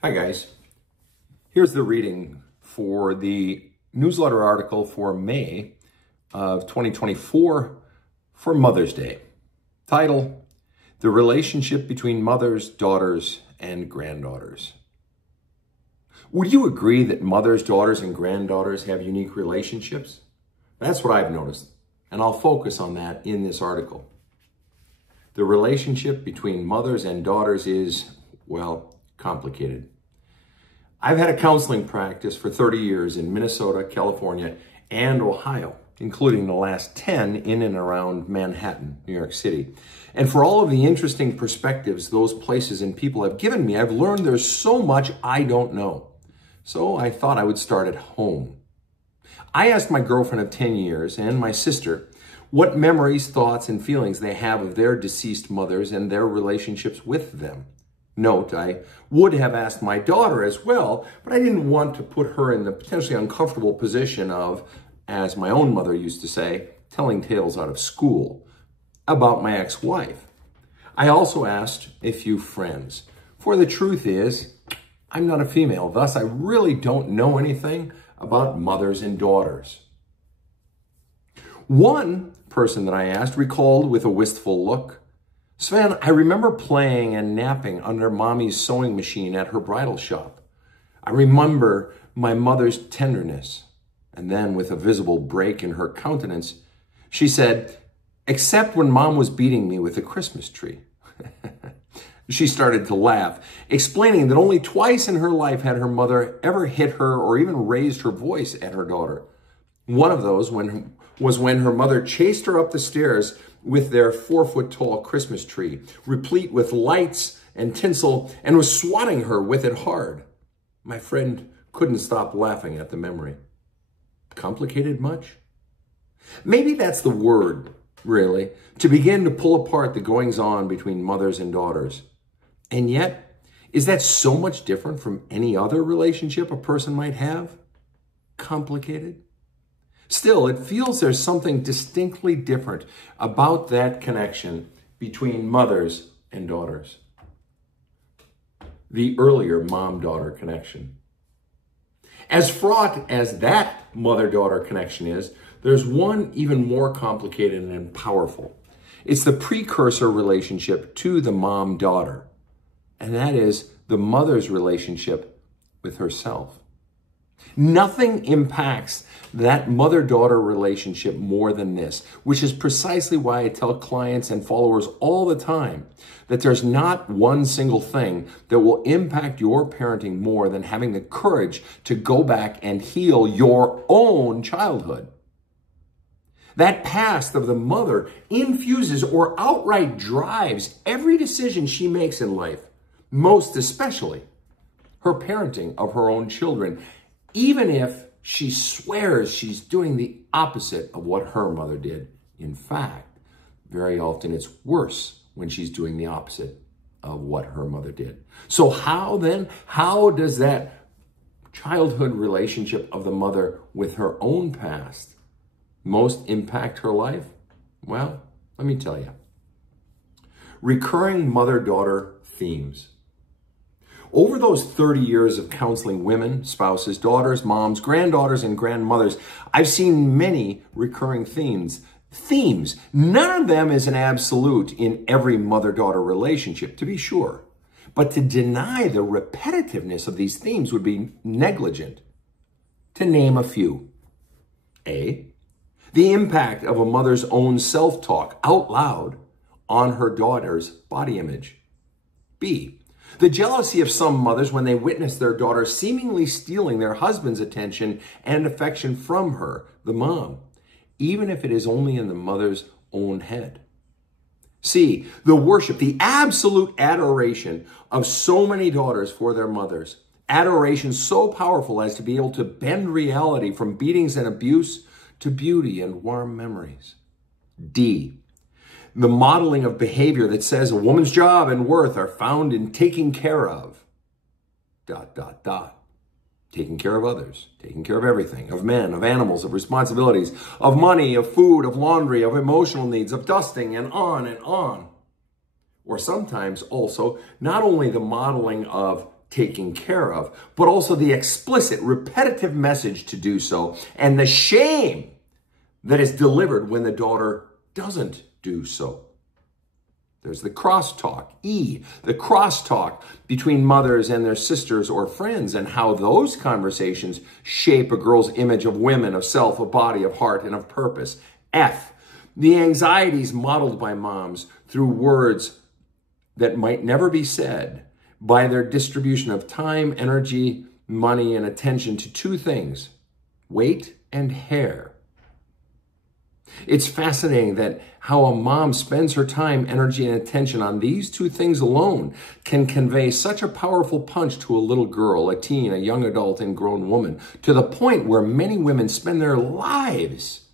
Hi guys, here's the reading for the newsletter article for May of 2024 for Mother's Day. Title, The Relationship Between Mothers, Daughters, and Granddaughters. Would you agree that mothers, daughters, and granddaughters have unique relationships? That's what I've noticed, and I'll focus on that in this article. The relationship between mothers and daughters is, well, complicated. I've had a counseling practice for 30 years in Minnesota, California, and Ohio, including the last 10 in and around Manhattan, New York City. And for all of the interesting perspectives those places and people have given me, I've learned there's so much I don't know. So I thought I would start at home. I asked my girlfriend of 10 years and my sister what memories, thoughts, and feelings they have of their deceased mothers and their relationships with them. Note, I would have asked my daughter as well, but I didn't want to put her in the potentially uncomfortable position of, as my own mother used to say, telling tales out of school about my ex-wife. I also asked a few friends, for the truth is, I'm not a female, thus I really don't know anything about mothers and daughters. One person that I asked recalled with a wistful look, Sven, I remember playing and napping under Mommy's sewing machine at her bridal shop. I remember my mother's tenderness. And then with a visible break in her countenance, she said, except when Mom was beating me with a Christmas tree. She started to laugh, explaining that only twice in her life had her mother ever hit her or even raised her voice at her daughter. One of those was when her mother chased her up the stairs with their 4-foot-tall Christmas tree, replete with lights and tinsel, and was swatting her with it hard. My friend couldn't stop laughing at the memory. Complicated much? Maybe that's the word, really, to begin to pull apart the goings-on between mothers and daughters. And yet, is that so much different from any other relationship a person might have? Complicated? Still, it feels there's something distinctly different about that connection between mothers and daughters. The earlier mom-daughter connection. As fraught as that mother-daughter connection is, there's one even more complicated and powerful. It's the precursor relationship to the mom-daughter, and that is the mother's relationship with herself. Nothing impacts that mother-daughter relationship more than this, which is precisely why I tell clients and followers all the time that there's not one single thing that will impact your parenting more than having the courage to go back and heal your own childhood. That past of the mother infuses or outright drives every decision she makes in life, most especially her parenting of her own children, even if she swears she's doing the opposite of what her mother did. In fact, very often it's worse when she's doing the opposite of what her mother did. So how does that childhood relationship of the mother with her own past most impact her life? Well, let me tell you. Recurring mother-daughter themes. Over those 30 years of counseling women, spouses, daughters, moms, granddaughters, and grandmothers, I've seen many recurring themes. None of them is an absolute in every mother-daughter relationship, to be sure. But to deny the repetitiveness of these themes would be negligent. To name a few. A, the impact of a mother's own self-talk out loud on her daughter's body image. B, the jealousy of some mothers when they witness their daughter seemingly stealing their husband's attention and affection from her, the mom, even if it is only in the mother's own head. C, the worship, the absolute adoration of so many daughters for their mothers. Adoration so powerful as to be able to bend reality from beatings and abuse to beauty and warm memories. D, the modeling of behavior that says a woman's job and worth are found in taking care of, ... Taking care of others, taking care of everything, of men, of animals, of responsibilities, of money, of food, of laundry, of emotional needs, of dusting, and on and on. Or sometimes also, not only the modeling of taking care of, but also the explicit, repetitive message to do so, and the shame that is delivered when the daughter doesn't do so. There's the crosstalk, E, the crosstalk between mothers and their sisters or friends, and how those conversations shape a girl's image of women, of self, of body, of heart, and of purpose. F, the anxieties modeled by moms through words that might never be said, by their distribution of time, energy, money, and attention to two things, weight and hair. It's fascinating that how a mom spends her time, energy, and attention on these two things alone can convey such a powerful punch to a little girl, a teen, a young adult, and grown woman, to the point where many women spend their lives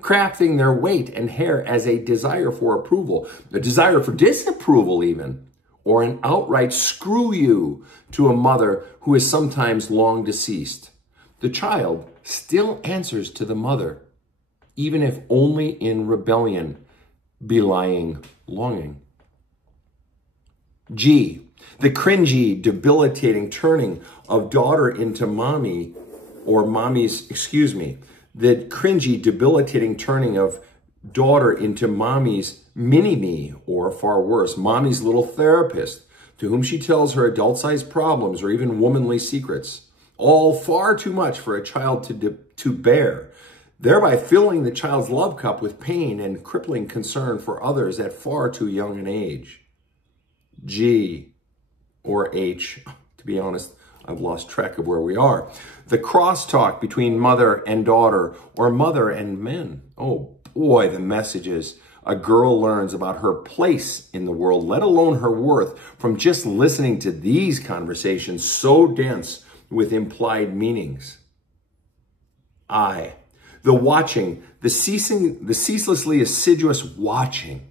crafting their weight and hair as a desire for approval, a desire for disapproval even, or an outright screw you to a mother who is sometimes long deceased. The child still answers to the mother, even if only in rebellion, belying longing. G, the cringy, debilitating turning of daughter into mommy, or mommy's, the cringy, debilitating turning of daughter into mommy's mini-me, or far worse, mommy's little therapist, to whom she tells her adult-sized problems or even womanly secrets, all far too much for a child to bear, thereby filling the child's love cup with pain and crippling concern for others at far too young an age. G, or H, to be honest, I've lost track of where we are. The crosstalk between mother and daughter, or mother and men. Oh boy, the messages a girl learns about her place in the world, let alone her worth, from just listening to these conversations so dense with implied meanings. I, the watching, the ceaselessly assiduous watching,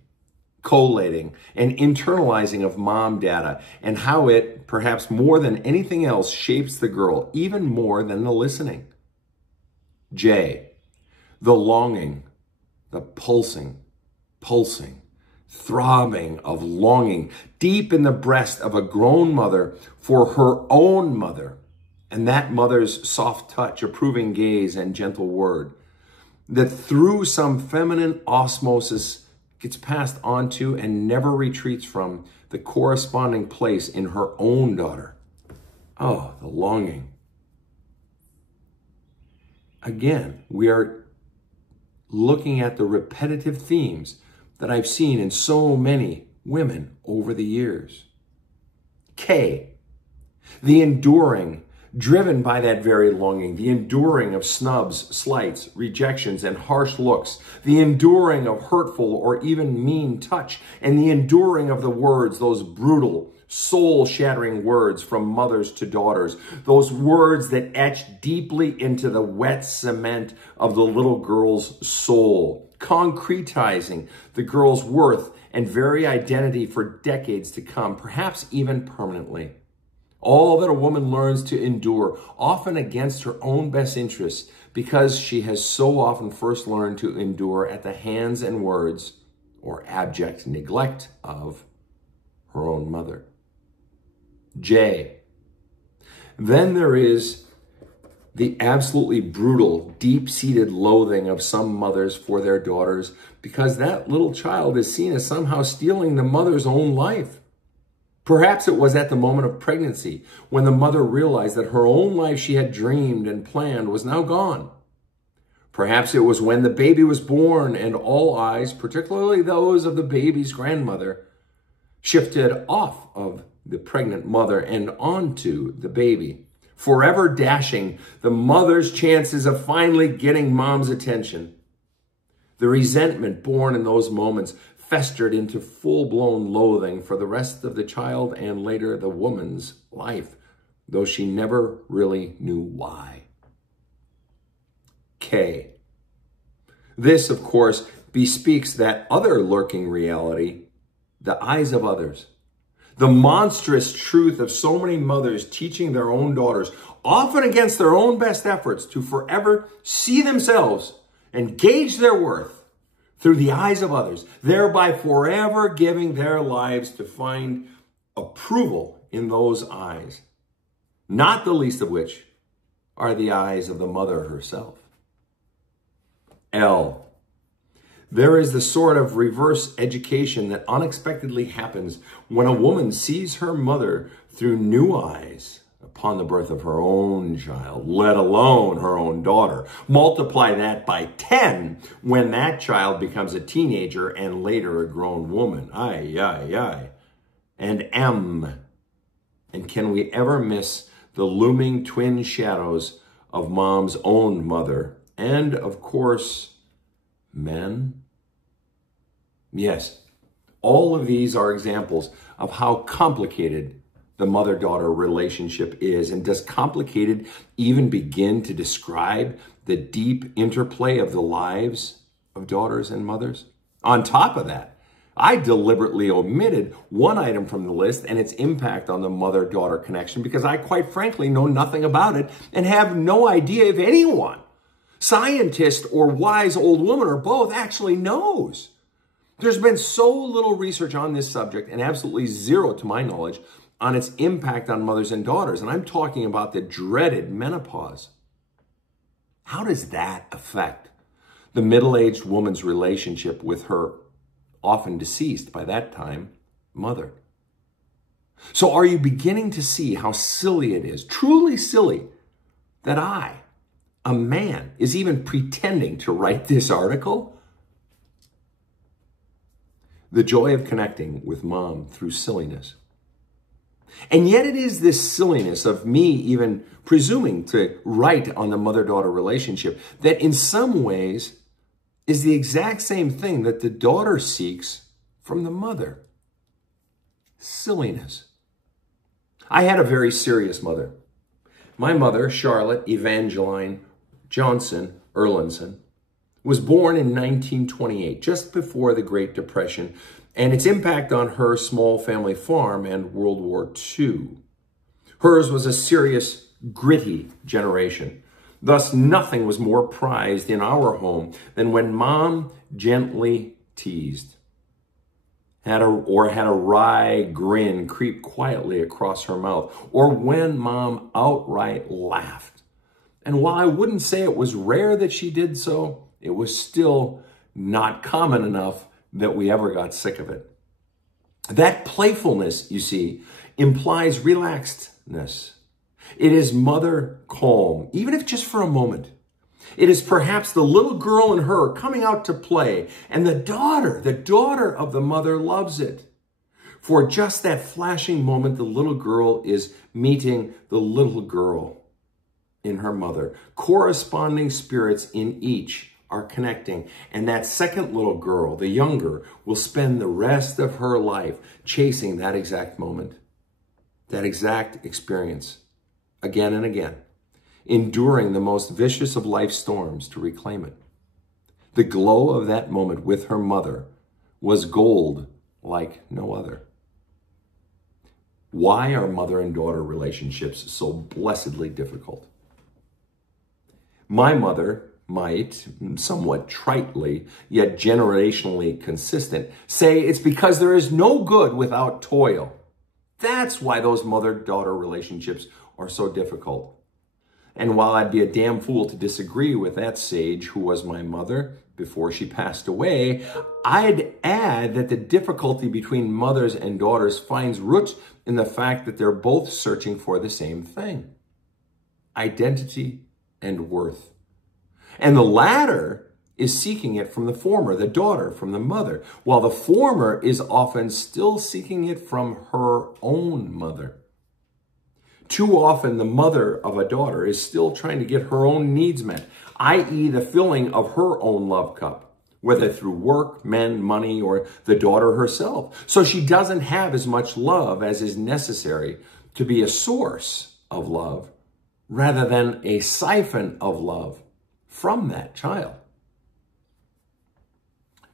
collating, and internalizing of mom data, and how it, perhaps more than anything else, shapes the girl, even more than the listening. J, the longing, the pulsing, throbbing of longing deep in the breast of a grown mother for her own mother, and that mother's soft touch, approving gaze, and gentle word, that through some feminine osmosis gets passed on to and never retreats from the corresponding place in her own daughter. Oh, the longing. Again, we are looking at the repetitive themes that I've seen in so many women over the years. K, the enduring, driven by that very longing, the enduring of snubs, slights, rejections, and harsh looks, the enduring of hurtful or even mean touch, and the enduring of the words, those brutal, soul-shattering words from mothers to daughters, those words that etch deeply into the wet cement of the little girl's soul, concretizing the girl's worth and very identity for decades to come, perhaps even permanently. All that a woman learns to endure, often against her own best interests, because she has so often first learned to endure at the hands and words or abject neglect of her own mother. J. Then there is the absolutely brutal, deep-seated loathing of some mothers for their daughters, because that little child is seen as somehow stealing the mother's own life. Perhaps it was at the moment of pregnancy when the mother realized that her own life she had dreamed and planned was now gone. Perhaps it was when the baby was born and all eyes, particularly those of the baby's grandmother, shifted off of the pregnant mother and onto the baby, forever dashing the mother's chances of finally getting mom's attention. The resentment born in those moments festered into full-blown loathing for the rest of the child and later the woman's life, though she never really knew why. K. This, of course, bespeaks that other lurking reality, the eyes of others. The monstrous truth of so many mothers teaching their own daughters, often against their own best efforts, to forever see themselves and gauge their worth through the eyes of others, thereby forever giving their lives to find approval in those eyes, not the least of which are the eyes of the mother herself. L. There is the sort of reverse education that unexpectedly happens when a woman sees her mother through new eyes upon the birth of her own child, let alone her own daughter. Multiply that by 10 when that child becomes a teenager and later a grown woman. Ay, ay, ay. And M. And can we ever miss the looming twin shadows of mom's own mother? And, of course, men? Yes, all of these are examples of how complicated the mother-daughter relationship is. And does complicated even begin to describe the deep interplay of the lives of daughters and mothers? On top of that, I deliberately omitted one item from the list and its impact on the mother-daughter connection because I quite frankly know nothing about it and have no idea if anyone, scientist or wise old woman or both, actually knows. There's been so little research on this subject and absolutely zero, to my knowledge, on its impact on mothers and daughters. And I'm talking about the dreaded menopause. How does that affect the middle-aged woman's relationship with her often deceased by that time mother? So are you beginning to see how silly it is, truly silly, that I, a man, is even pretending to write this article? The joy of connecting with mom through silliness. And yet it is this silliness of me even presuming to write on the mother-daughter relationship that in some ways is the exact same thing that the daughter seeks from the mother. Silliness. I had a very serious mother. My mother, Charlotte Evangeline Johnson Erlandson, was born in 1928, just before the Great Depression, and its impact on her small family farm and World War II. Hers was a serious, gritty generation. Thus, nothing was more prized in our home than when mom gently teased, had a wry grin creep quietly across her mouth, or when mom outright laughed. And while I wouldn't say it was rare that she did so, it was still not common enough that we ever got sick of it. That playfulness, you see, implies relaxedness. It is mother calm, even if just for a moment. It is perhaps the little girl in her coming out to play, and the daughter of the mother loves it. For just that flashing moment, the little girl is meeting the little girl in her mother. Corresponding spirits in each are connecting. And that second little girl, the younger, will spend the rest of her life chasing that exact moment, that exact experience, again and again, enduring the most vicious of life storms to reclaim it. The glow of that moment with her mother was gold like no other. Why are mother and daughter relationships so blessedly difficult? My mother might, somewhat tritely, yet generationally consistent, say it's because there is no good without toil. That's why those mother-daughter relationships are so difficult. And while I'd be a damn fool to disagree with that sage who was my mother before she passed away, I'd add that the difficulty between mothers and daughters finds roots in the fact that they're both searching for the same thing: identity and worth. And the latter is seeking it from the former, the daughter from the mother, while the former is often still seeking it from her own mother. Too often, the mother of a daughter is still trying to get her own needs met, i.e. the filling of her own love cup, whether through work, men, money, or the daughter herself. So she doesn't have as much love as is necessary to be a source of love, rather than a siphon of love from that child.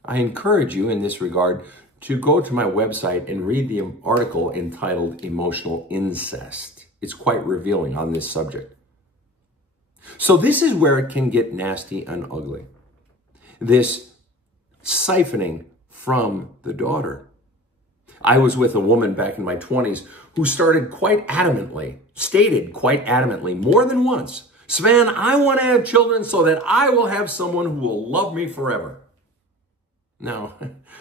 I encourage you in this regard to go to my website and read the article entitled Emotional Incest. It's quite revealing on this subject. So this is where it can get nasty and ugly. This siphoning from the daughter. I was with a woman back in my 20s who stated quite adamantly, more than once, Sven, I want to have children so that I will have someone who will love me forever. Now,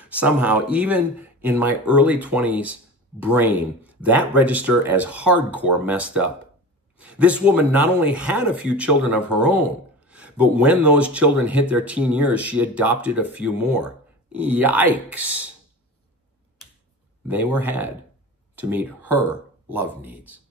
somehow, even in my early 20s brain, that register as hardcore messed up. This woman not only had a few children of her own, but when those children hit their teen years, she adopted a few more. Yikes. They were had to meet her love needs.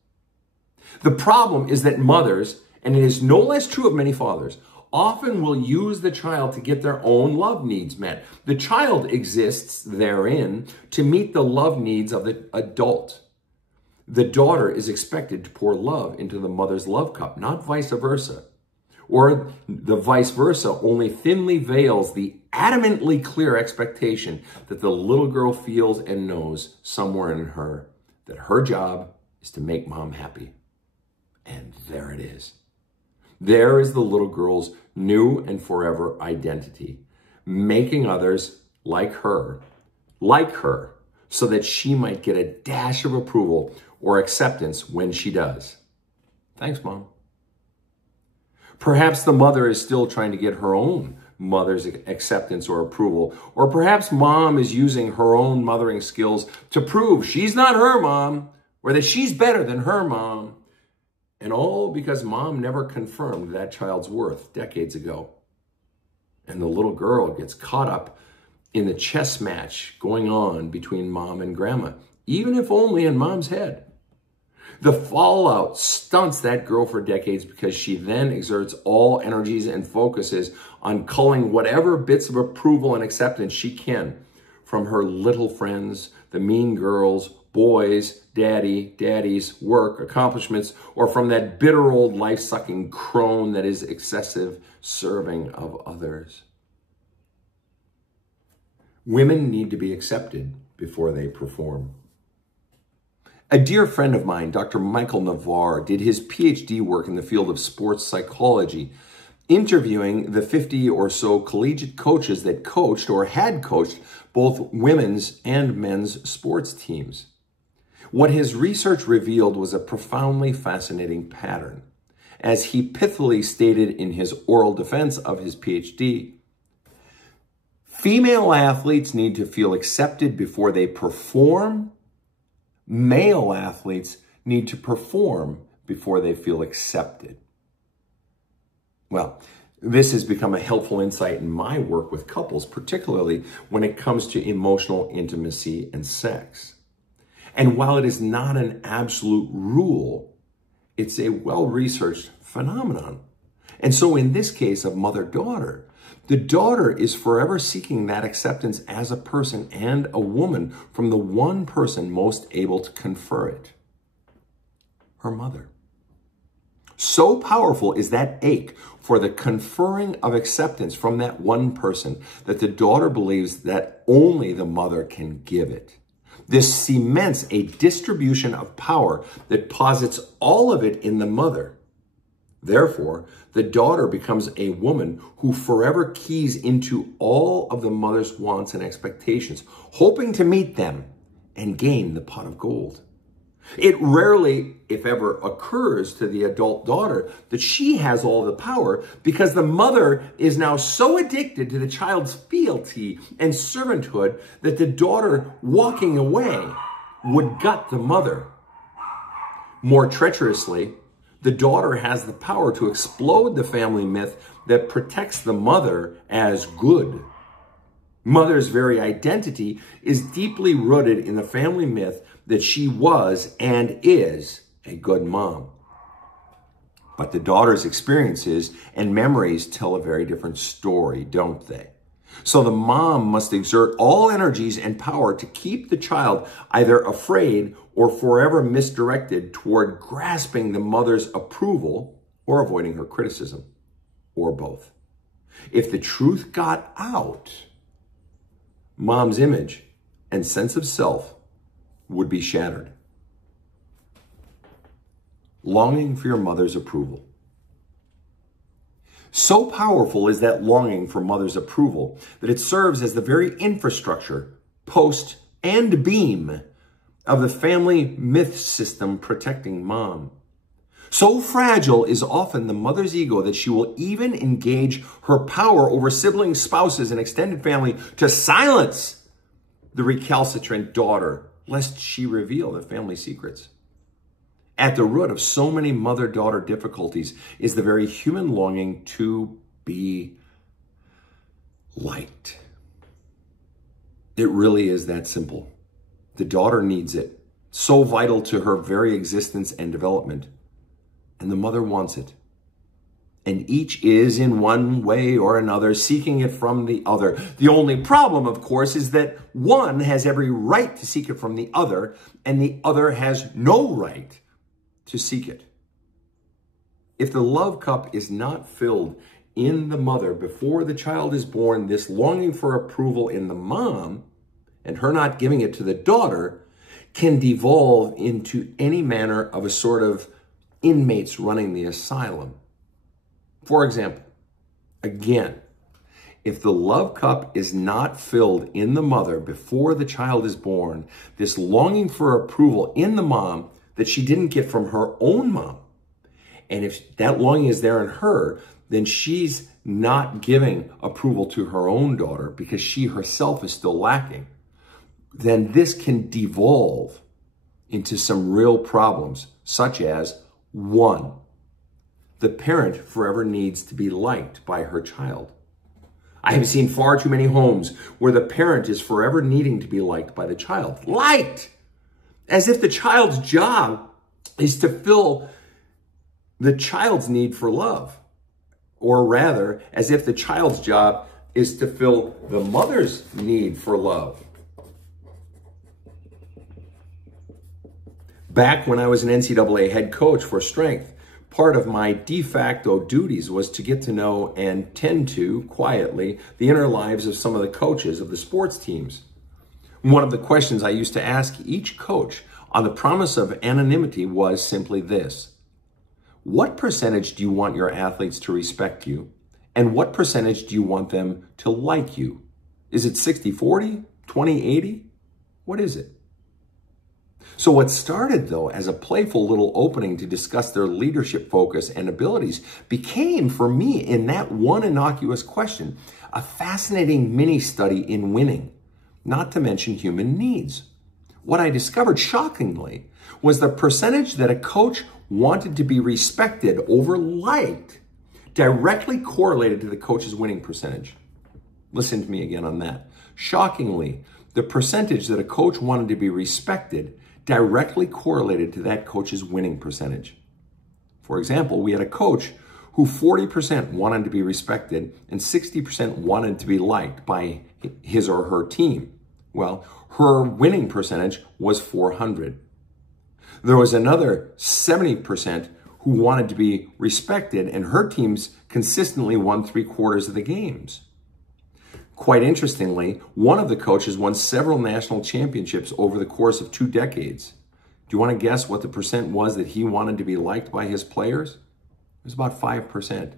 The problem is that mothers, and it is no less true of many fathers, often will use the child to get their own love needs met. The child exists therein to meet the love needs of the adult. The daughter is expected to pour love into the mother's love cup, not vice versa. Or the vice versa only thinly veils the adamantly clear expectation that the little girl feels and knows somewhere in her that her job is to make mom happy. And there it is. There is the little girl's new and forever identity, making others like her, so that she might get a dash of approval or acceptance when she does. Thanks, Mom. Perhaps the mother is still trying to get her own mother's acceptance or approval, or perhaps Mom is using her own mothering skills to prove she's not her mom, or that she's better than her mom. And all because Mom never confirmed that child's worth decades ago. And the little girl gets caught up in the chess match going on between Mom and Grandma, even if only in Mom's head. The fallout stunts that girl for decades because she then exerts all energies and focuses on culling whatever bits of approval and acceptance she can from her little friends, the mean girls, boys, daddies, work, accomplishments, or from that bitter old life-sucking crone that is excessive serving of others. Women need to be accepted before they perform. A dear friend of mine, Dr. Michael Navarre, did his PhD work in the field of sports psychology, interviewing the 50 or so collegiate coaches that coached or had coached both women's and men's sports teams. What his research revealed was a profoundly fascinating pattern. As he pithily stated in his oral defense of his PhD, female athletes need to feel accepted before they perform. Male athletes need to perform before they feel accepted. Well, this has become a helpful insight in my work with couples, particularly when it comes to emotional intimacy and sex. And while it is not an absolute rule, it's a well-researched phenomenon. And so in this case of mother-daughter, the daughter is forever seeking that acceptance as a person and a woman from the one person most able to confer it, her mother. So powerful is that ache for the conferring of acceptance from that one person that the daughter believes that only the mother can give it. This cements a distribution of power that posits all of it in the mother. Therefore, the daughter becomes a woman who forever keys into all of the mother's wants and expectations, hoping to meet them and gain the pot of gold. It rarely, if ever, occurs to the adult daughter that she has all the power because the mother is now so addicted to the child's fealty and servanthood that the daughter walking away would gut the mother. More treacherously, the daughter has the power to explode the family myth that protects the mother as good. Mother's very identity is deeply rooted in the family myth that she was and is a good mom. But the daughter's experiences and memories tell a very different story, don't they? So the mom must exert all energies and power to keep the child either afraid or forever misdirected toward grasping the mother's approval or avoiding her criticism, or both. If the truth got out, mom's image and sense of self would be shattered. Longing for your mother's approval. So powerful is that longing for mother's approval that it serves as the very infrastructure, post, and beam of the family myth system protecting mom. So fragile is often the mother's ego that she will even engage her power over siblings, spouses, and extended family to silence the recalcitrant daughter, lest she reveal the family secrets. At the root of so many mother-daughter difficulties is the very human longing to be liked. It really is that simple. The daughter needs it, so vital to her very existence and development. And the mother wants it. And each is, in one way or another, seeking it from the other. The only problem, of course, is that one has every right to seek it from the other, and the other has no right to seek it. If the love cup is not filled in the mother before the child is born, this longing for approval in the mom, and her not giving it to the daughter, can devolve into any manner of a sort of inmates running the asylum. For example, again, if the love cup is not filled in the mother before the child is born, this longing for approval in the mom that she didn't get from her own mom, and if that longing is there in her, then she's not giving approval to her own daughter because she herself is still lacking, then this can devolve into some real problems, such as 1, the parent forever needs to be liked by her child. I have seen far too many homes where the parent is forever needing to be liked by the child. Liked! As if the child's job is to fill the child's need for love. Or rather, as if the child's job is to fill the mother's need for love. Back when I was an NCAA head coach for strength, part of my de facto duties was to get to know and tend to, quietly, the inner lives of some of the coaches of the sports teams. One of the questions I used to ask each coach on the promise of anonymity was simply this: what percentage do you want your athletes to respect you? And what percentage do you want them to like you? Is it 60-40? 20-80? What is it? So what started, though, as a playful little opening to discuss their leadership focus and abilities became, for me, in that one innocuous question, a fascinating mini-study in winning, not to mention human needs. What I discovered, shockingly, was the percentage that a coach wanted to be respected over liked directly correlated to the coach's winning percentage. Listen to me again on that. Shockingly, the percentage that a coach wanted to be respected directly correlated to that coach's winning percentage. For example, we had a coach who 40% wanted to be respected and 60% wanted to be liked by his or her team. Well, her winning percentage was 400. There was another 70% who wanted to be respected, and her teams consistently won 3/4 of the games. Quite interestingly, one of the coaches won several national championships over the course of 2 decades. Do you want to guess what the percent was that he wanted to be liked by his players? It was about 5%.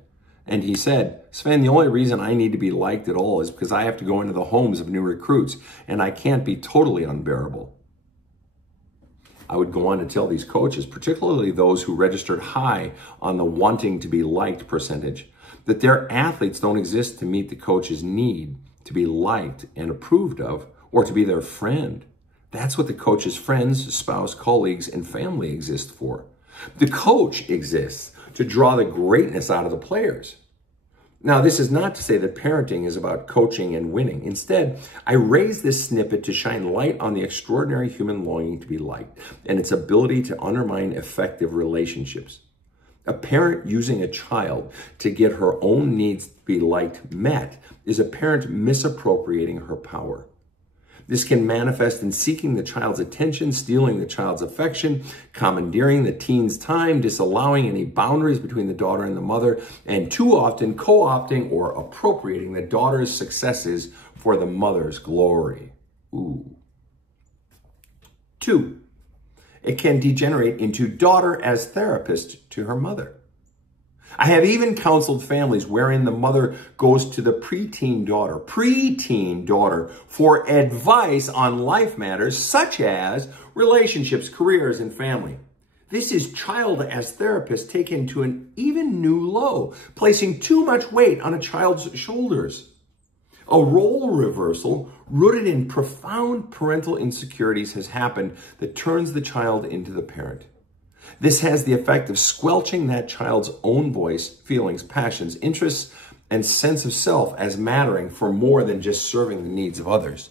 And he said, Sven, the only reason I need to be liked at all is because I have to go into the homes of new recruits, and I can't be totally unbearable. I would go on to tell these coaches, particularly those who registered high on the wanting to be liked percentage, that their athletes don't exist to meet the coach's need to be liked and approved of, or to be their friend. That's what the coach's friends, spouse, colleagues, and family exist for. The coach exists to draw the greatness out of the players. Now, this is not to say that parenting is about coaching and winning. Instead, I raise this snippet to shine light on the extraordinary human longing to be liked and its ability to undermine effective relationships. A parent using a child to get her own needs to be liked met is a parent misappropriating her power. This can manifest in seeking the child's attention, stealing the child's affection, commandeering the teen's time, disallowing any boundaries between the daughter and the mother, and too often co-opting or appropriating the daughter's successes for the mother's glory. Ooh. 2, it can degenerate into daughter as therapist to her mother. I have even counseled families wherein the mother goes to the preteen daughter for advice on life matters such as relationships, careers, and family. This is child as therapist taken to an even new low, placing too much weight on a child's shoulders. A role reversal rooted in profound parental insecurities has happened that turns the child into the parent. This has the effect of squelching that child's own voice, feelings, passions, interests, and sense of self as mattering for more than just serving the needs of others.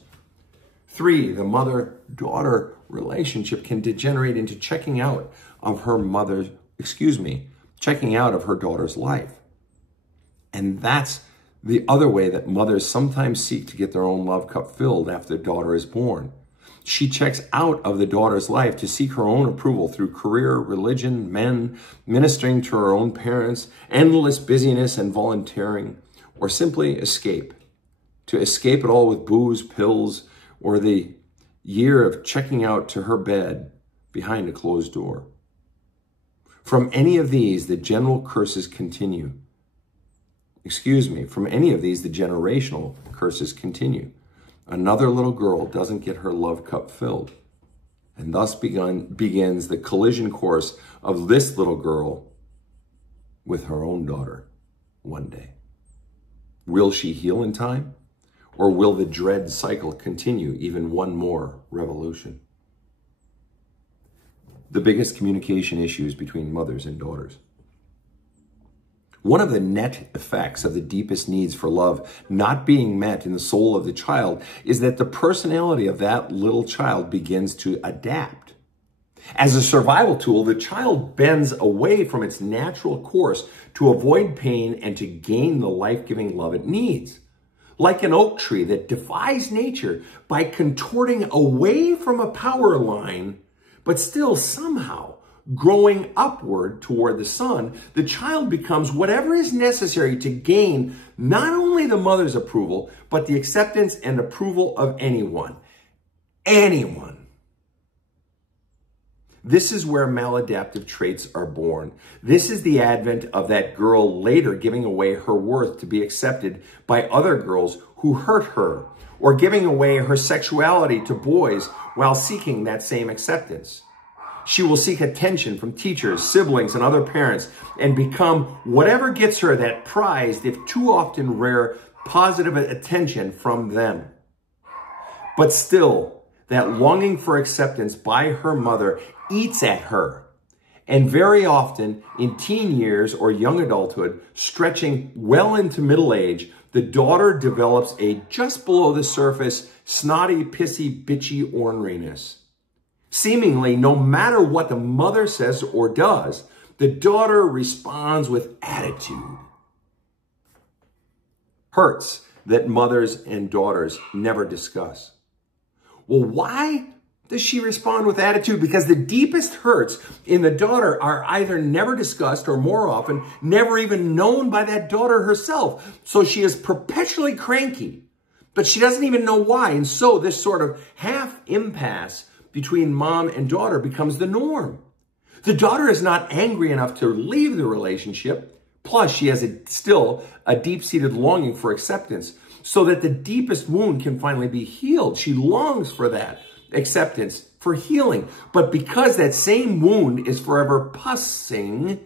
3, the mother-daughter relationship can degenerate into checking out of her daughter's life. And that's the other way that mothers sometimes seek to get their own love cup filled after their daughter is born. She checks out of the daughter's life to seek her own approval through career, religion, men, ministering to her own parents, endless busyness and volunteering, or simply escape. To escape it all with booze, pills, or the year of checking out to her bed behind a closed door. From any of these, the general curses continue. From any of these, the generational curses continue. Another little girl doesn't get her love cup filled. And thus begins the collision course of this little girl with her own daughter one day. Will she heal in time? Or will the dread cycle continue even one more revolution? The biggest communication issues between mothers and daughters. One of the net effects of the deepest needs for love not being met in the soul of the child is that the personality of that little child begins to adapt. As a survival tool, the child bends away from its natural course to avoid pain and to gain the life-giving love it needs. Like an oak tree that defies nature by contorting away from a power line, but still somehow growing upward toward the sun, the child becomes whatever is necessary to gain not only the mother's approval, but the acceptance and approval of anyone. Anyone. This is where maladaptive traits are born. This is the advent of that girl later giving away her worth to be accepted by other girls who hurt her, or giving away her sexuality to boys while seeking that same acceptance. She will seek attention from teachers, siblings, and other parents and become whatever gets her that prized, if too often rare, positive attention from them. But still, that longing for acceptance by her mother eats at her. And very often, in teen years or young adulthood, stretching well into middle age, the daughter develops a just below the surface, snotty, pissy, bitchy orneriness. Seemingly, no matter what the mother says or does, the daughter responds with attitude. Hurts that mothers and daughters never discuss. Well, why does she respond with attitude? Because the deepest hurts in the daughter are either never discussed or, more often, never even known by that daughter herself. So she is perpetually cranky, but she doesn't even know why. And so this sort of half impasse between mom and daughter becomes the norm. The daughter is not angry enough to leave the relationship. Plus, she has still a deep-seated longing for acceptance so that the deepest wound can finally be healed. She longs for that acceptance, for healing. But because that same wound is forever pussing,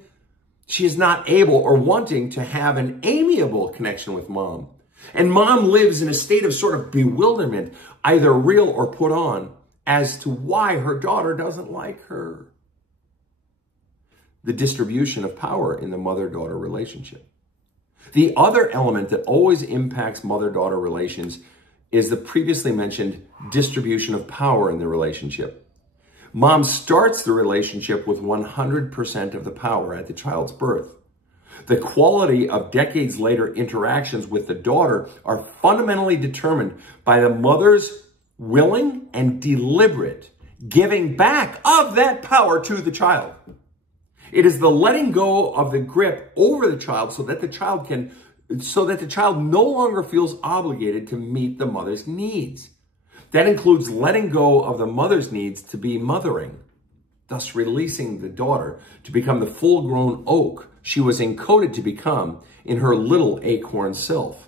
she is not able or wanting to have an amiable connection with mom. And mom lives in a state of sort of bewilderment, either real or put on, as to why her daughter doesn't like her. The distribution of power in the mother-daughter relationship. The other element that always impacts mother-daughter relations is the previously mentioned distribution of power in the relationship. Mom starts the relationship with 100% of the power at the child's birth. The quality of decades later interactions with the daughter are fundamentally determined by the mother's willing and deliberate giving back of that power to the child. It is the letting go of the grip over the child so that the child no longer feels obligated to meet the mother's needs. That includes letting go of the mother's needs to be mothering, thus releasing the daughter to become the full-grown oak she was encoded to become in her little acorn self.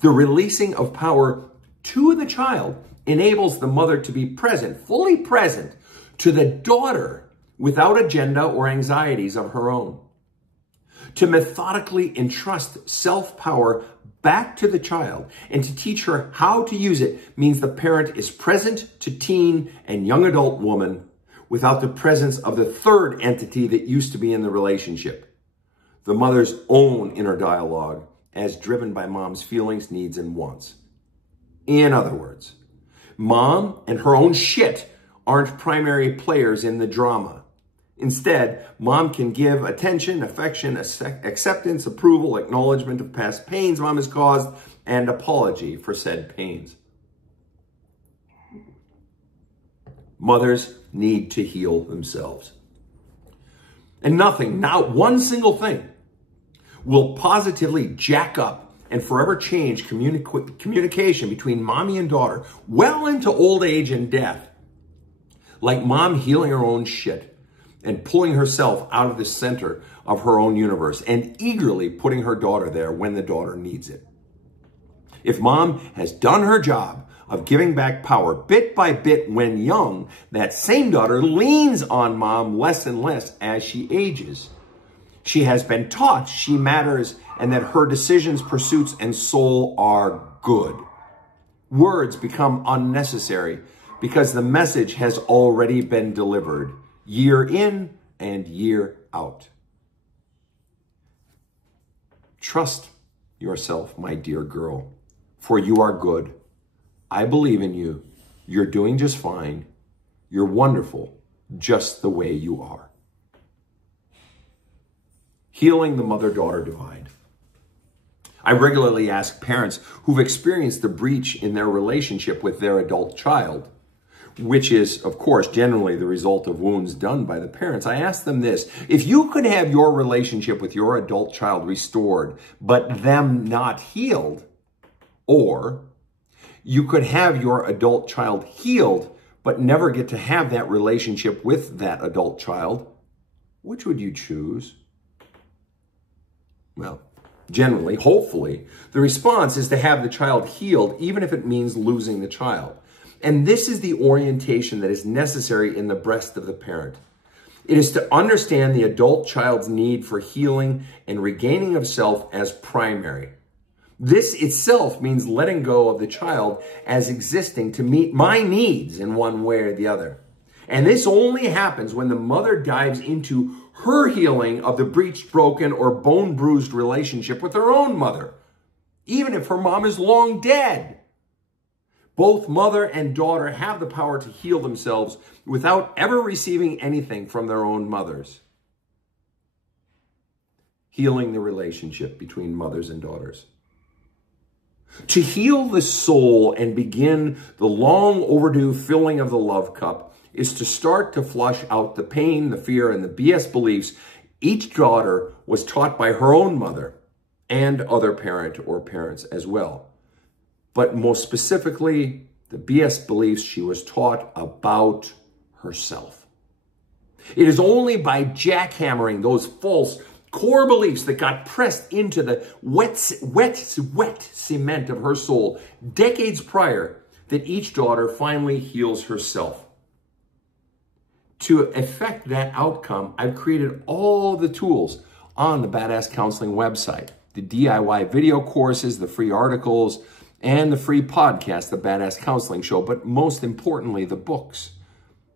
The releasing of power to the child enables the mother to be present, fully present, to the daughter without agenda or anxieties of her own. To methodically entrust self-power back to the child and to teach her how to use it means the parent is present to teen and young adult woman without the presence of the third entity that used to be in the relationship, the mother's own inner dialogue as driven by mom's feelings, needs, and wants. In other words, mom and her own shit aren't primary players in the drama. Instead, mom can give attention, affection, acceptance, approval, acknowledgement of past pains mom has caused, and apology for said pains. Mothers need to heal themselves. And nothing, not one single thing, will positively jack up and forever change communication between mommy and daughter well into old age and death, like mom healing her own shit and pulling herself out of the center of her own universe and eagerly putting her daughter there when the daughter needs it. If mom has done her job of giving back power bit by bit when young, that same daughter leans on mom less and less as she ages. She has been taught she matters and that her decisions, pursuits, and soul are good. Words become unnecessary because the message has already been delivered, year in and year out. Trust yourself, my dear girl, for you are good. I believe in you. You're doing just fine. You're wonderful, just the way you are. Healing the mother-daughter divide. I regularly ask parents who've experienced the breach in their relationship with their adult child, which is, of course, generally the result of wounds done by the parents. I ask them this: if you could have your relationship with your adult child restored, but them not healed, or you could have your adult child healed, but never get to have that relationship with that adult child, which would you choose? Well, generally, hopefully, the response is to have the child healed, even if it means losing the child. And this is the orientation that is necessary in the breast of the parent. It is to understand the adult child's need for healing and regaining of self as primary. This itself means letting go of the child as existing to meet my needs in one way or the other. And this only happens when the mother dives into her healing of the breached, broken, or bone-bruised relationship with her own mother, even if her mom is long dead. Both mother and daughter have the power to heal themselves without ever receiving anything from their own mothers. Healing the relationship between mothers and daughters. To heal the soul and begin the long overdue filling of the love cup is to start to flush out the pain, the fear, and the BS beliefs each daughter was taught by her own mother and other parent or parents as well. But most specifically, the BS beliefs she was taught about herself. It is only by jackhammering those false core beliefs that got pressed into the wet cement of her soul decades prior that each daughter finally heals herself. To effect that outcome, I've created all the tools on the Badass Counseling website. The DIY video courses, the free articles, and the free podcast, The Badass Counseling Show, but most importantly, the books.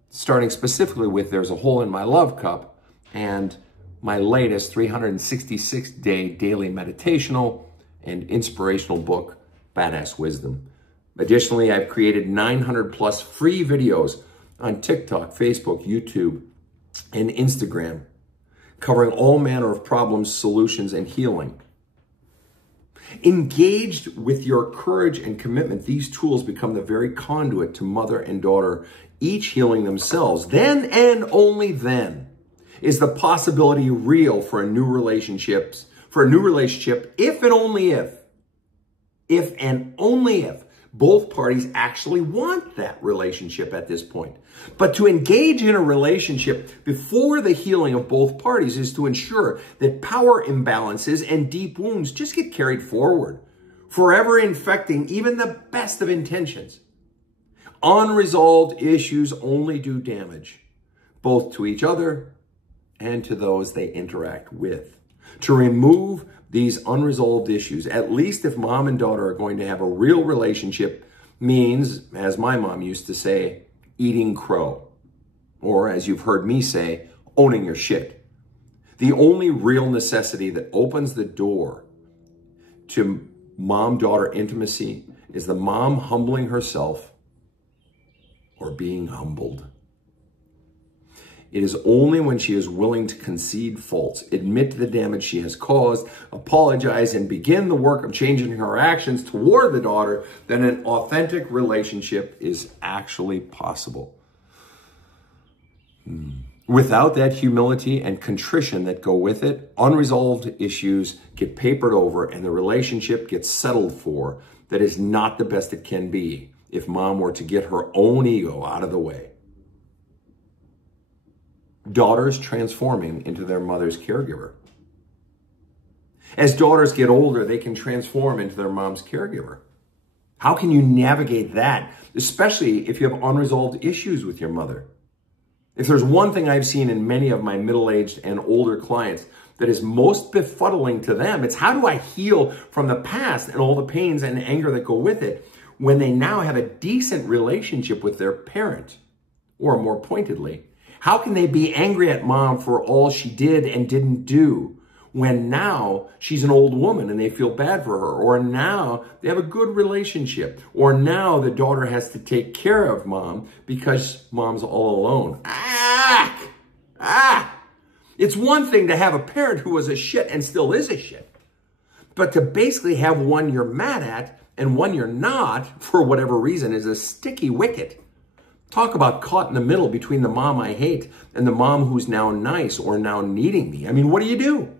Starting specifically with There's a Hole in My Love Cup and my latest 366-day daily meditational and inspirational book, Badass Wisdom. Additionally, I've created 900 plus free videos on TikTok, Facebook, YouTube, and Instagram, covering all manner of problems, solutions, and healing. Engaged with your courage and commitment, these tools become the very conduit to mother and daughter, each healing themselves. Then and only then is the possibility real for a new relationship, if and only if both parties actually want that relationship at this point. But to engage in a relationship before the healing of both parties is to ensure that power imbalances and deep wounds just get carried forward, forever infecting even the best of intentions. Unresolved issues only do damage, both to each other and to those they interact with. To remove these unresolved issues, at least if mom and daughter are going to have a real relationship, means, as my mom used to say, eating crow. Or, as you've heard me say, owning your shit. The only real necessity that opens the door to mom-daughter intimacy is the mom humbling herself or being humbled. It is only when she is willing to concede faults, admit to the damage she has caused, apologize, and begin the work of changing her actions toward the daughter that an authentic relationship is actually possible. Without that humility and contrition that go with it, unresolved issues get papered over and the relationship gets settled for. That is not the best it can be if mom were to get her own ego out of the way. Daughters transforming into their mother's caregiver. As daughters get older, they can transform into their mom's caregiver. How can you navigate that, especially if you have unresolved issues with your mother? If there's one thing I've seen in many of my middle-aged and older clients that is most befuddling to them, it's how do I heal from the past and all the pains and anger that go with it when they now have a decent relationship with their parent? Or more pointedly, how can they be angry at mom for all she did and didn't do when now she's an old woman and they feel bad for her? Or now they have a good relationship? Or now the daughter has to take care of mom because mom's all alone? It's one thing to have a parent who was a shit and still is a shit. But to basically have one you're mad at and one you're not, for whatever reason, is a sticky wicket. Talk about caught in the middle between the mom I hate and the mom who's now nice or now needing me. I mean, what do you do?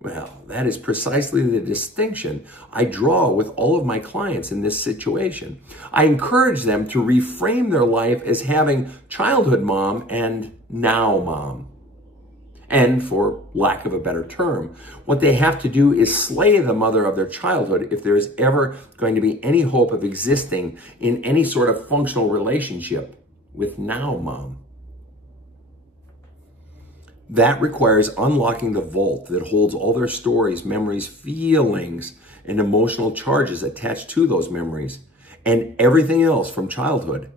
Well, that is precisely the distinction I draw with all of my clients in this situation. I encourage them to reframe their life as having childhood mom and now mom. And for lack of a better term, what they have to do is slay the mother of their childhood if there is ever going to be any hope of existing in any sort of functional relationship with now mom. That requires unlocking the vault that holds all their stories, memories, feelings, and emotional charges attached to those memories and everything else from childhood.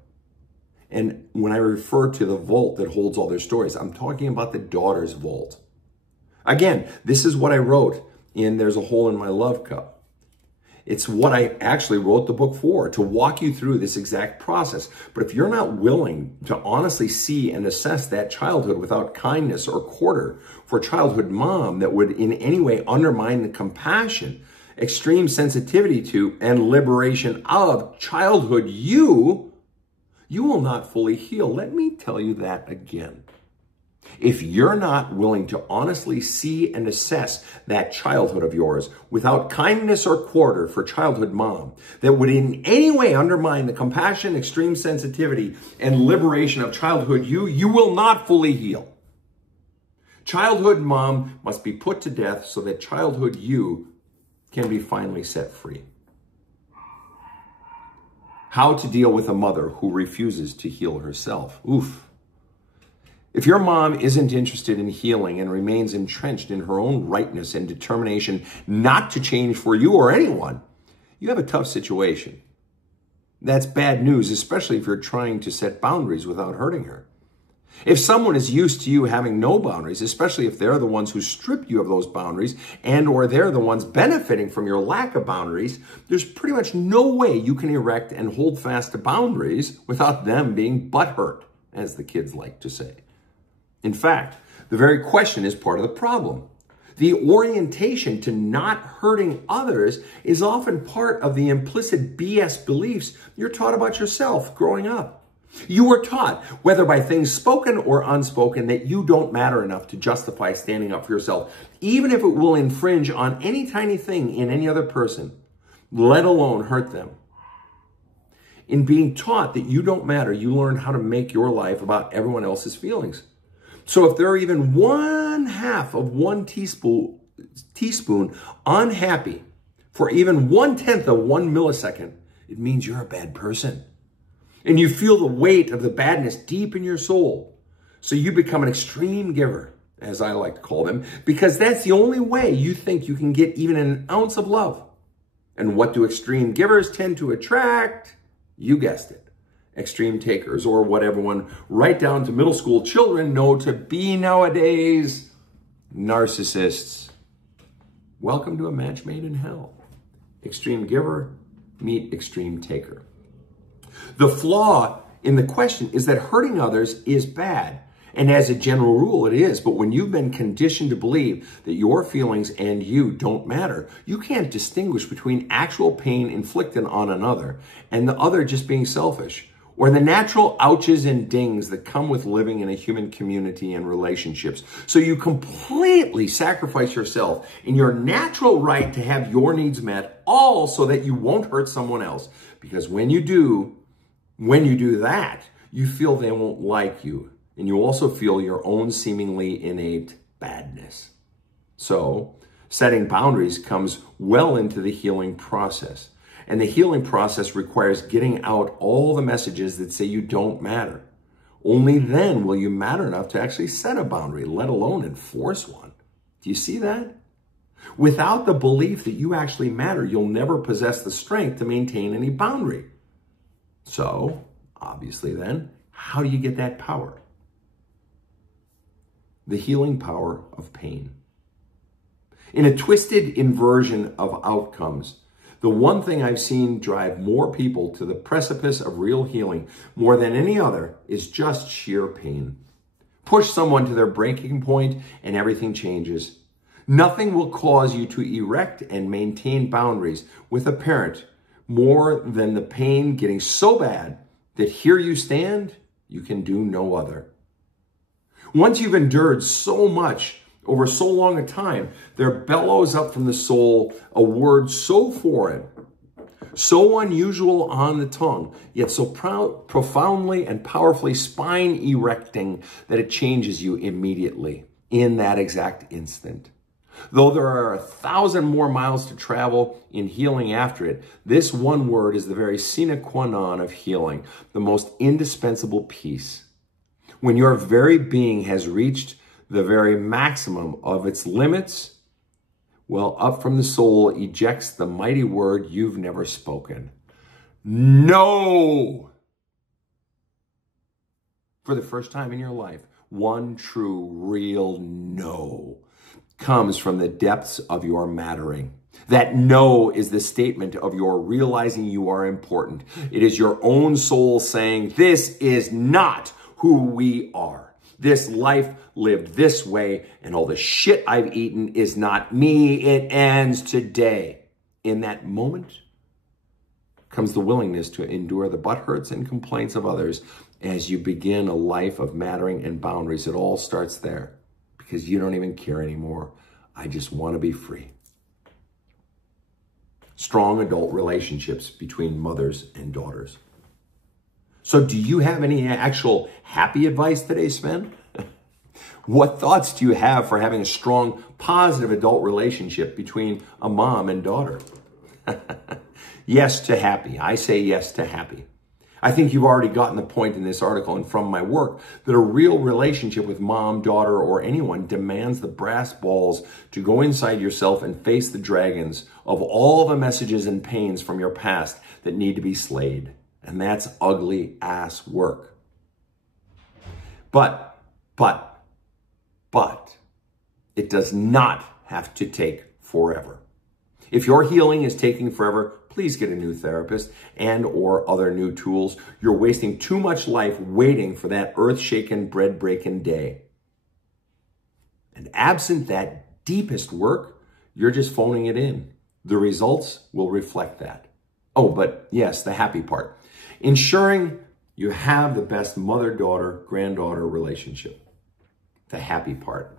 And when I refer to the vault that holds all their stories, I'm talking about the daughter's vault. Again, this is what I wrote in There's a Hole in My Love Cup. It's what I actually wrote the book for, to walk you through this exact process. But if you're not willing to honestly see and assess that childhood without kindness or quarter for childhood mom that would in any way undermine the compassion, extreme sensitivity to, and liberation of childhood you will not fully heal. Let me tell you that again. If you're not willing to honestly see and assess that childhood of yours without kindness or quarter for childhood mom that would in any way undermine the compassion, extreme sensitivity, and liberation of childhood you will not fully heal. Childhood mom must be put to death so that childhood you can be finally set free. How to deal with a mother who refuses to heal herself. Oof. If your mom isn't interested in healing and remains entrenched in her own rightness and determination not to change for you or anyone, you have a tough situation. That's bad news, especially if you're trying to set boundaries without hurting her. If someone is used to you having no boundaries, especially if they're the ones who strip you of those boundaries and or they're the ones benefiting from your lack of boundaries, there's pretty much no way you can erect and hold fast to boundaries without them being butthurt, as the kids like to say. In fact, the very question is part of the problem. The orientation to not hurting others is often part of the implicit BS beliefs you're taught about yourself growing up. You were taught, whether by things spoken or unspoken, that you don't matter enough to justify standing up for yourself, even if it will infringe on any tiny thing in any other person, let alone hurt them. In being taught that you don't matter, you learn how to make your life about everyone else's feelings. So if they're even 1/2 of one teaspoon unhappy for even 1/10 of 1 millisecond, it means you're a bad person. And you feel the weight of the badness deep in your soul. So you become an extreme giver, as I like to call them, because that's the only way you think you can get even an ounce of love. And what do extreme givers tend to attract? You guessed it. Extreme takers, or what everyone right down to middle school children know to be nowadays, narcissists. Welcome to a match made in hell. Extreme giver, meet extreme taker. The flaw in the question is that hurting others is bad. And as a general rule, it is. But when you've been conditioned to believe that your feelings and you don't matter, you can't distinguish between actual pain inflicted on another and the other just being selfish, or the natural ouches and dings that come with living in a human community and relationships. So you completely sacrifice yourself in your natural right to have your needs met, all so that you won't hurt someone else. Because when you do that, you feel they won't like you. And you also feel your own seemingly innate badness. So setting boundaries comes well into the healing process. And the healing process requires getting out all the messages that say you don't matter. Only then will you matter enough to actually set a boundary, let alone enforce one. Do you see that? Without the belief that you actually matter, you'll never possess the strength to maintain any boundary. So, obviously then, how do you get that power? The healing power of pain. In a twisted inversion of outcomes, the one thing I've seen drive more people to the precipice of real healing more than any other is just sheer pain. Push someone to their breaking point and everything changes. Nothing will cause you to erect and maintain boundaries with a parent more than the pain getting so bad that here you stand, you can do no other. Once you've endured so much over so long a time, there bellows up from the soul a word so foreign, so unusual on the tongue, yet so profoundly and powerfully spine-erecting that it changes you immediately, in that exact instant. Though there are 1,000 more miles to travel in healing after it, this one word is the very sine qua non of healing, the most indispensable piece. When your very being has reached the very maximum of its limits, well, up from the soul ejects the mighty word you've never spoken. No! For the first time in your life, one true, real no comes from the depths of your mattering. That no is the statement of your realizing you are important. It is your own soul saying, this is not who we are. This life lived this way, and all the shit I've eaten is not me. It ends today. In that moment comes the willingness to endure the butthurts and complaints of others as you begin a life of mattering and boundaries. It all starts there because you don't even care anymore. I just want to be free. Strong adult relationships between mothers and daughters. So do you have any actual happy advice today, Sven? What thoughts do you have for having a strong, positive adult relationship between a mom and daughter? Yes to happy. I say yes to happy. I think you've already gotten the point in this article and from my work that a real relationship with mom, daughter, or anyone demands the brass balls to go inside yourself and face the dragons of all the messages and pains from your past that need to be slayed. And that's ugly ass work. But, it does not have to take forever. If your healing is taking forever, please get a new therapist and or other new tools. You're wasting too much life waiting for that earth-shaking, bread-breaking day. And absent that deepest work, you're just phoning it in. The results will reflect that. Oh, but yes, the happy part. Ensuring you have the best mother-daughter, granddaughter relationship. The happy part.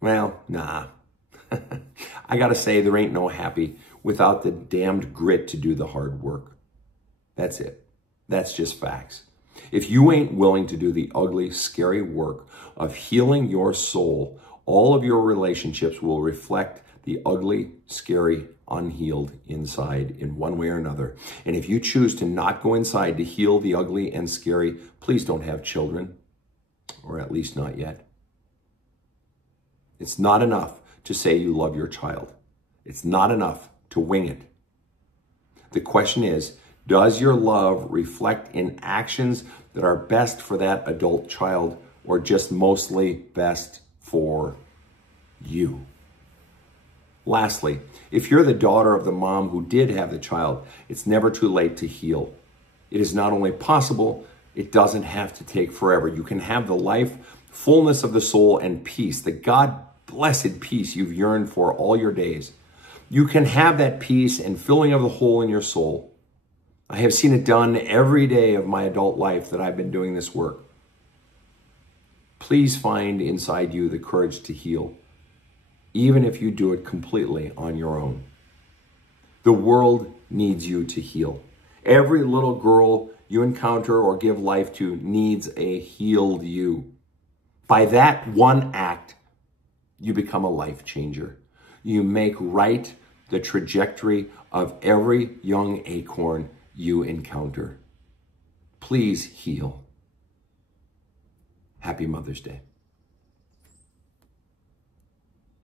Well, nah. I gotta say, there ain't no happy without the damned grit to do the hard work. That's it. That's just facts. If you ain't willing to do the ugly, scary work of healing your soul, all of your relationships will reflect the ugly, scary, unhealed inside in one way or another. And if you choose to not go inside to heal the ugly and scary, please don't have children, or at least not yet. It's not enough to say you love your child. It's not enough to wing it. The question is, does your love reflect in actions that are best for that adult child, or just mostly best for you? Lastly, if you're the daughter of the mom who did have the child, it's never too late to heal. It is not only possible, it doesn't have to take forever. You can have the life, fullness of the soul, and peace, the God-blessed peace you've yearned for all your days. You can have that peace and filling of the hole in your soul. I have seen it done every day of my adult life that I've been doing this work. Please find inside you the courage to heal, even if you do it completely on your own. The world needs you to heal. Every little girl you encounter or give life to needs a healed you. By that one act, you become a life changer. You make right the trajectory of every young acorn you encounter. Please heal. Happy Mother's Day.